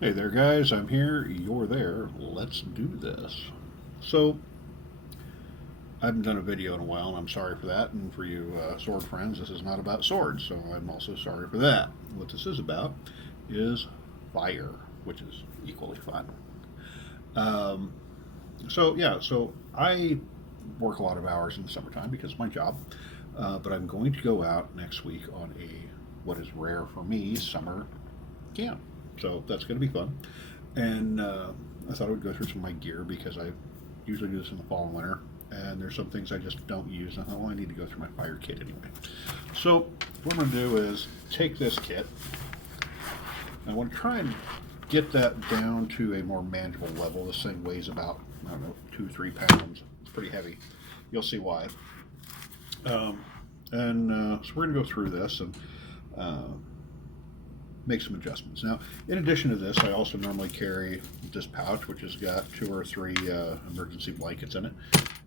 Hey there, guys. I'm here. You're there. Let's do this. So, I haven't done a video in a while, and I'm sorry for that. And for you sword friends, this is not about swords, so I'm also sorry for that. What this is about is fire, which is equally fun. Um, so I work a lot of hours in the summertime because of my job, but I'm going to go out next week on a what is rare for me summer camp. So that's going to be fun. And I thought I would go through some of my gear because I usually do this in the fall and winter. And there's some things I just don't use. And I thought, well, I need to go through my fire kit anyway. So what I'm going to do is take this kit. I want to try and get that down to a more manageable level. This thing weighs about, I don't know, 2, 3 pounds. It's pretty heavy. You'll see why. Um, so we're going to go through this and uh, make some adjustments. Now, in addition to this, I also normally carry this pouch, which has got 2 or 3 emergency blankets in it.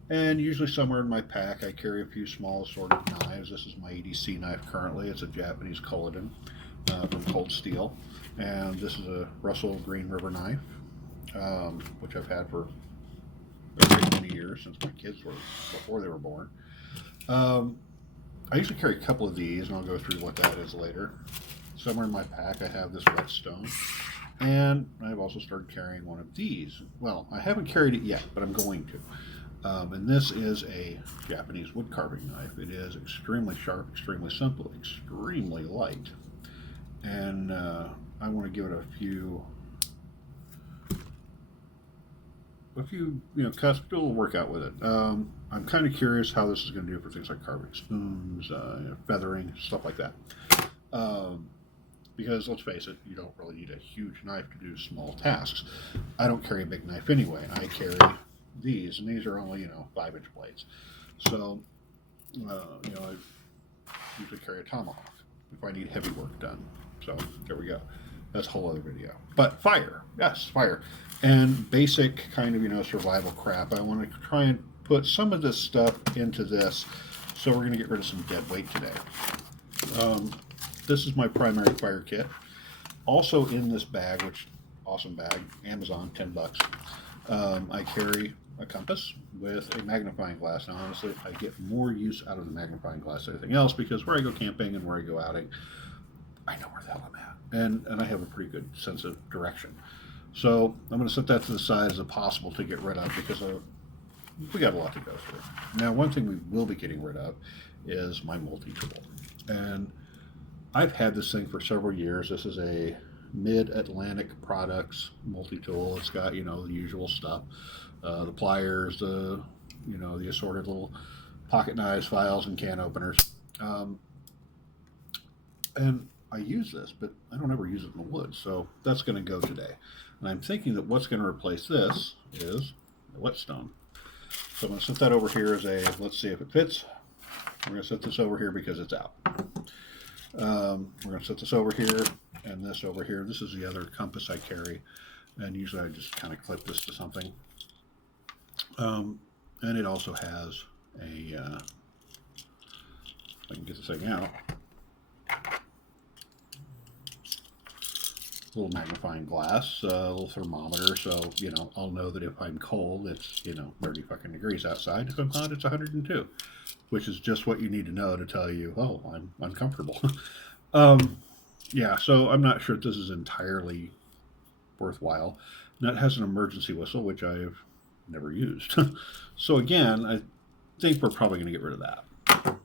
And usually somewhere in my pack, I carry a few small assorted knives. This is my EDC knife currently. It's a Japanese Culloden from Cold Steel. And this is a Russell Green River knife, which I've had for a great many years since my kids were, before they were born. Um, I usually carry a couple of these, and I'll go through what that is later. Somewhere in my pack, I have this whetstone, and I've also started carrying one of these. Well, I haven't carried it yet, but I'm going to. And this is a Japanese wood carving knife. It is extremely sharp, extremely simple, extremely light, and I want to give it a few cuts, do a little workout with it. I'm kind of curious how this is going to do for things like carving spoons, feathering, stuff like that. Um, because let's face it, you don't really need a huge knife to do small tasks. I don't carry a big knife anyway. I carry these, and these are only 5-inch blades. So I usually carry a tomahawk if I need heavy work done. So there we go. That's a whole other video. But fire, yes, fire, and basic kind of survival crap. I want to try and put some of this stuff into this. So we're going to get rid of some dead weight today. Um, this is my primary fire kit. Also in this bag, which awesome bag, Amazon, $10. I carry a compass with a magnifying glass. Now, honestly, I get more use out of the magnifying glass than anything else because where I go camping and where I go outing, I know where the hell I'm at, and I have a pretty good sense of direction. So I'm going to set that to the side as possible to get rid of because we got a lot to go through. Now, one thing we will be getting rid of is my multi-tool, and I've had this thing for several years. This is a Mid-Atlantic Products multi-tool. It's got the usual stuff, the pliers, the assorted little pocket knives, files, and can openers. Um, and I use this, but I don't ever use it in the woods, so that's going to go today. And I'm thinking that what's going to replace this is a whetstone. So I'm going to set that over here as a, let's see if it fits. We're going to set this over here because it's out. We're going to set this over here and this over here. This is the other compass I carry, and usually I just kind of clip this to something. And it also has a, if I can get this thing out, little magnifying glass, a little thermometer, so I'll know that if I'm cold, it's 30 fucking degrees outside. If I'm hot, it's 102, which is just what you need to know to tell you, oh, I'm uncomfortable. um, yeah, so I'm not sure if this is entirely worthwhile. And that has an emergency whistle, which I've never used. So again, I think we're probably going to get rid of that.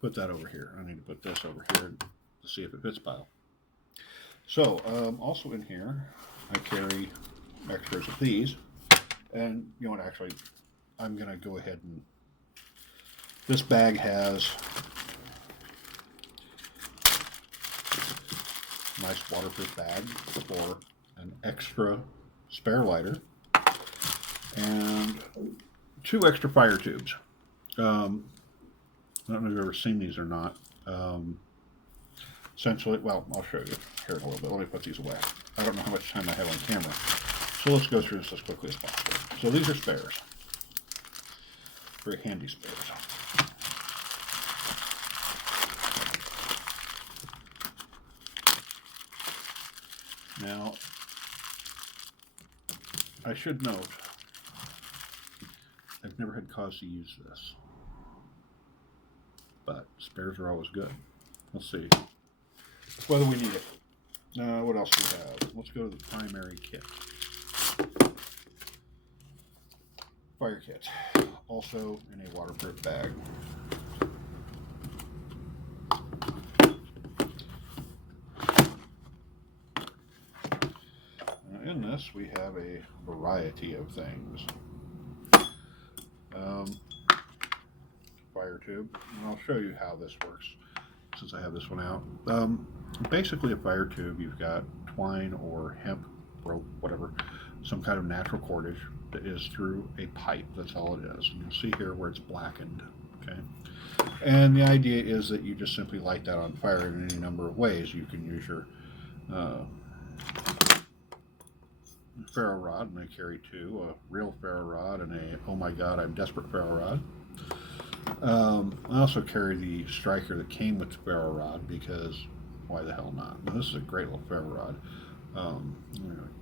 Put that over here. I need to put this over here to see if it fits pile. So, also in here, I carry extras of these. And you know what, actually, I'm going to go ahead and. This bag has a nice waterproof bag for an extra spare lighter and 2 extra fire tubes. I don't know if you've ever seen these or not. Essentially, well, I'll show you here in a little bit. Let me put these away. I don't know how much time I have on camera. So let's go through this as quickly as possible. So these are spares. Very handy spares. Now, I should note, I've never had cause to use this, but spares are always good. Let's see whether we need it. What else do we have? Let's go to the primary kit. Fire kit, also in a waterproof bag. In this, we have a variety of things. Fire tube, and I'll show you how this works since I have this one out. Basically, a fire tube, you've got twine or hemp, rope, whatever, some kind of natural cordage that is through a pipe. That's all it is. And you'll see here where it's blackened. Okay, and the idea is that you just simply light that on fire in any number of ways. You can use your ferro rod, and I carry two, a real ferro rod and a oh my god I'm desperate ferro rod. I also carry the striker that came with the ferro rod because why the hell not? Now, this is a great little ferro rod,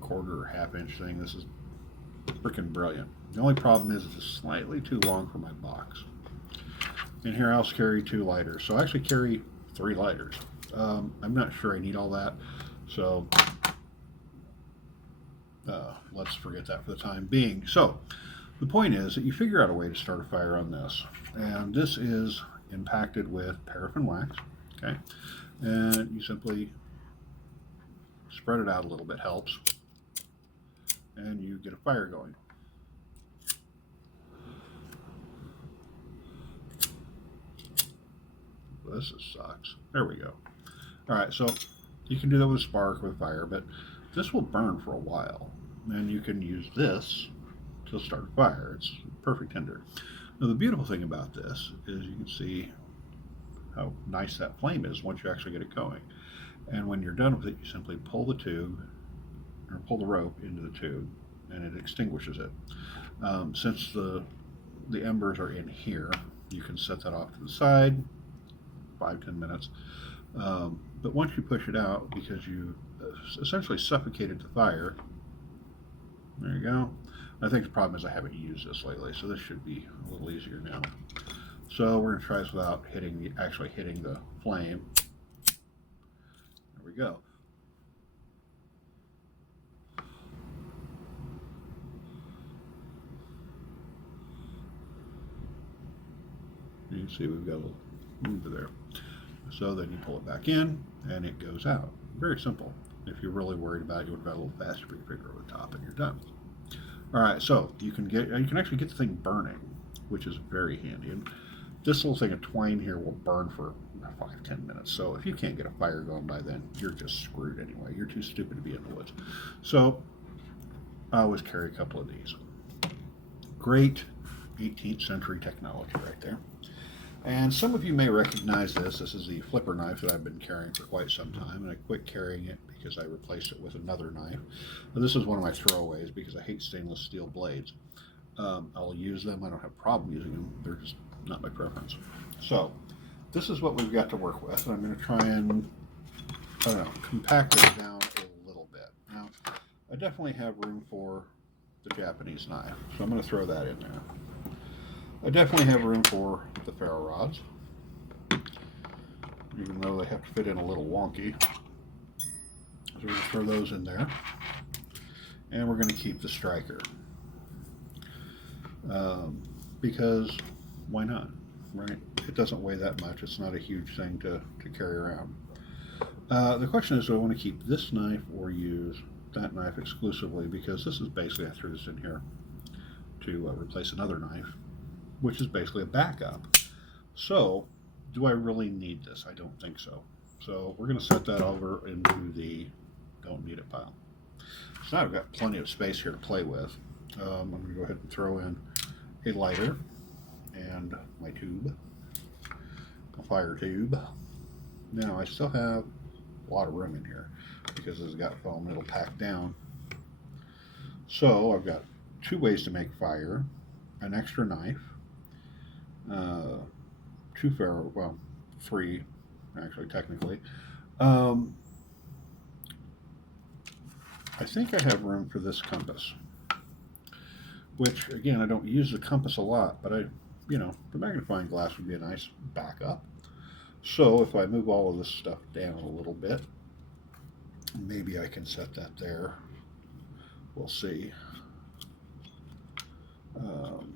quarter or half inch thing. This is freaking brilliant. The only problem is it's slightly too long for my box. And here I also carry two lighters, so I actually carry 3 lighters. I'm not sure I need all that, so let's forget that for the time being. So the point is that you figure out a way to start a fire on this, and this is impacted with paraffin wax. Okay, and you simply spread it out a little bit, helps, and you get a fire going. This sucks. There we go. All right, so you can do that with spark, with fire, but this will burn for a while, and you can use this to start a fire. It's perfect tinder. Now the beautiful thing about this is you can see how nice that flame is once you actually get it going. And when you're done with it, you simply pull the tube or pull the rope into the tube, and it extinguishes it. Since the embers are in here, you can set that off to the side, 5-10 minutes. But once you push it out, because you essentially suffocated the fire, there you go. I think the problem is I haven't used this lately, so this should be a little easier now. So we're going to try this without actually hitting the flame. There we go. You can see we've got a little mover there. So then you pull it back in, and it goes out. Very simple. If you're really worried about it, you want to go a little faster, but you figure over the top, and you're done. All right, so you can actually get the thing burning, which is very handy. And this little thing of twine here will burn for 5-10 minutes. So if you can't get a fire going by then, you're just screwed anyway. You're too stupid to be in the woods. So I always carry a couple of these. Great 18th century technology right there. And some of you may recognize this. This is the flipper knife that I've been carrying for quite some time, and I quit carrying it because I replaced it with another knife. But this is one of my throwaways because I hate stainless steel blades. I'll use them. I don't have a problem using them. They're just not my preference. So this is what we've got to work with, and I'm going to try and, compact it down a little bit. Now, I definitely have room for the Japanese knife, so I'm going to throw that in there. I definitely have room for the ferro rods, even though they have to fit in a little wonky. So we're going to throw those in there, and we're going to keep the striker, because why not, right? It doesn't weigh that much. It's not a huge thing to carry around. The question is, do I want to keep this knife or use that knife exclusively? Because this is basically, I threw this in here to replace another knife, which is basically a backup. So, do I really need this? I don't think so. So, we're going to set that over into the don't need it pile. So now I've got plenty of space here to play with. I'm going to go ahead and throw in a lighter and my tube, a fire tube. Now, I still have a lot of room in here because it's got foam, it'll pack down. So, I've got 2 ways to make fire: an extra knife, 2 ferro, well, 3 actually technically. I think I have room for this compass. which again, I don't use the compass a lot, but the magnifying glass would be a nice backup. So if I move all of this stuff down a little bit, maybe I can set that there. We'll see. Um,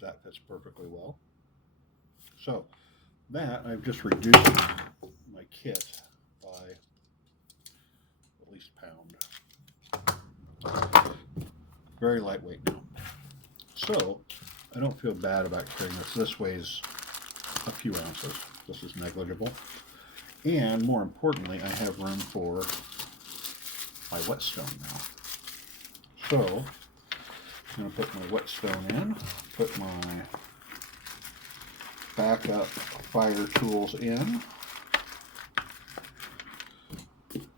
that fits perfectly well. So that I've just reduced my kit by at least a pound. Very lightweight now. So I don't feel bad about carrying this. This weighs a few ounces. This is negligible. And more importantly, I have room for my whetstone now. So I'm going to put my whetstone in, put my backup fire tools in,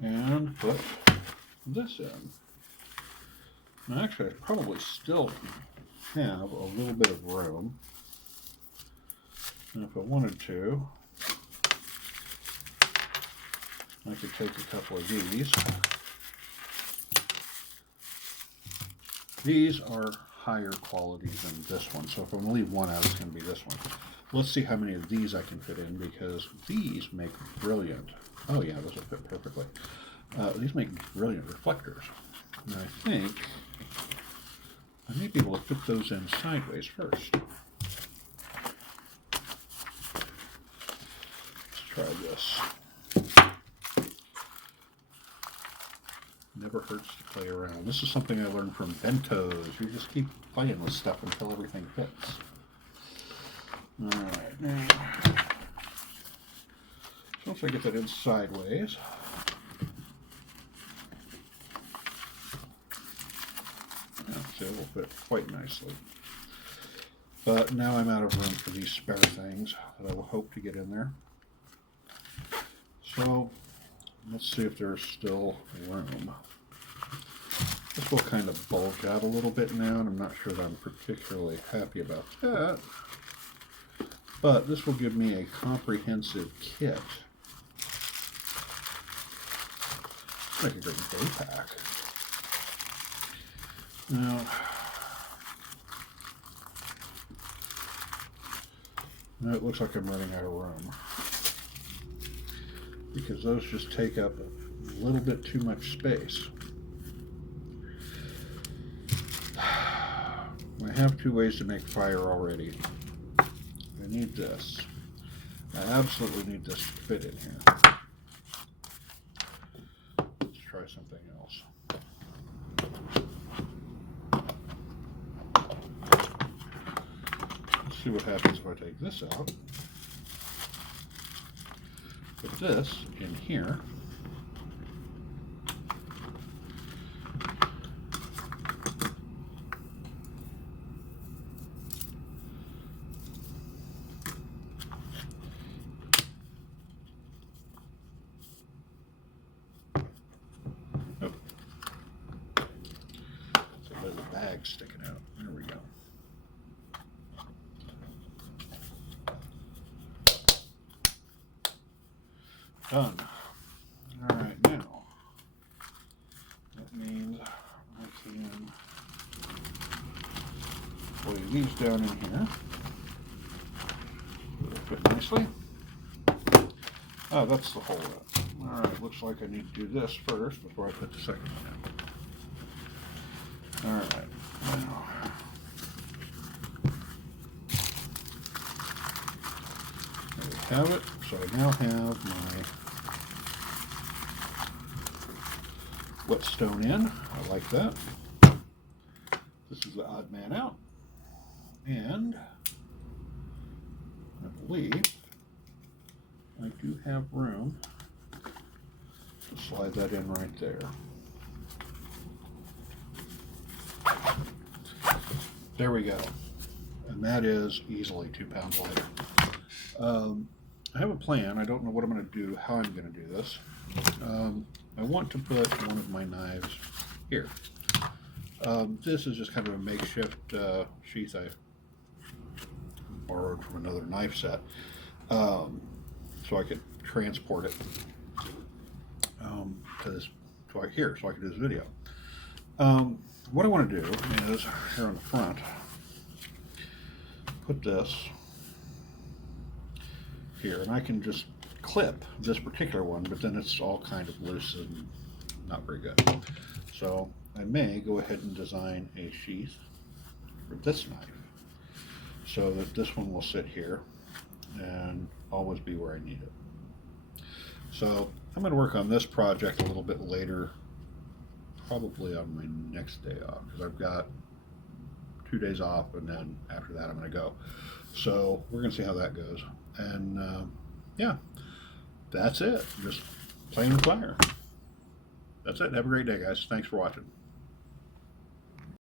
and put this in. Now actually I probably still have a little bit of room. And if I wanted to, I could take a couple of these. These are higher quality than this one, so if I'm going to leave one out, it's going to be this one. Let's see how many of these I can fit in, because these make brilliant, oh yeah, those will fit perfectly. These make brilliant reflectors. And I think I may be able to fit those in sideways first. Let's try this. Never hurts to play around. This is something I learned from bentos. You just keep playing with stuff until everything fits. Alright, now, once I get that in sideways, see, it will fit quite nicely. But now I'm out of room for these spare things that I will hope to get in there. So let's see if there's still room. This will kind of bulge out a little bit now, and I'm not sure that I'm particularly happy about that. But this will give me a comprehensive kit. Make a great day pack. Now, it looks like I'm running out of room, because those just take up a little bit too much space. I have two ways to make fire already. I need this. I absolutely need this to fit in here. Let's try something else. Let's see what happens if I take this out. Put this in here. Nope. It's a little bag sticking out. There we go. Done. Alright, now that means I can lay these down in here. It'll fit nicely. Oh, that's the hole in. Alright, looks like I need to do this first before I put the second one in. Alright, now there we have it. So I now have my whetstone in. I like that. This is the odd man out. And I believe I do have room to slide that in right there. There we go. And that is easily 2 pounds lighter. I have a plan. I don't know what I'm going to do, how I'm going to do this. I want to put one of my knives here. This is just kind of a makeshift sheath I borrowed from another knife set. So so I could transport it to this here, so I could do this video. What I want to do is here on the front, put this here, and I can just clip this particular one, but then it's all kind of loose and not very good. So I may go ahead and design a sheath for this knife so that this one will sit here and always be where I need it. So I'm going to work on this project a little bit later, probably on my next day off, because I've got 2 days off, and then after that I'm going to go. So we're going to see how that goes. And yeah, that's it. Just playing with fire. That's it. Have a great day, guys. Thanks for watching.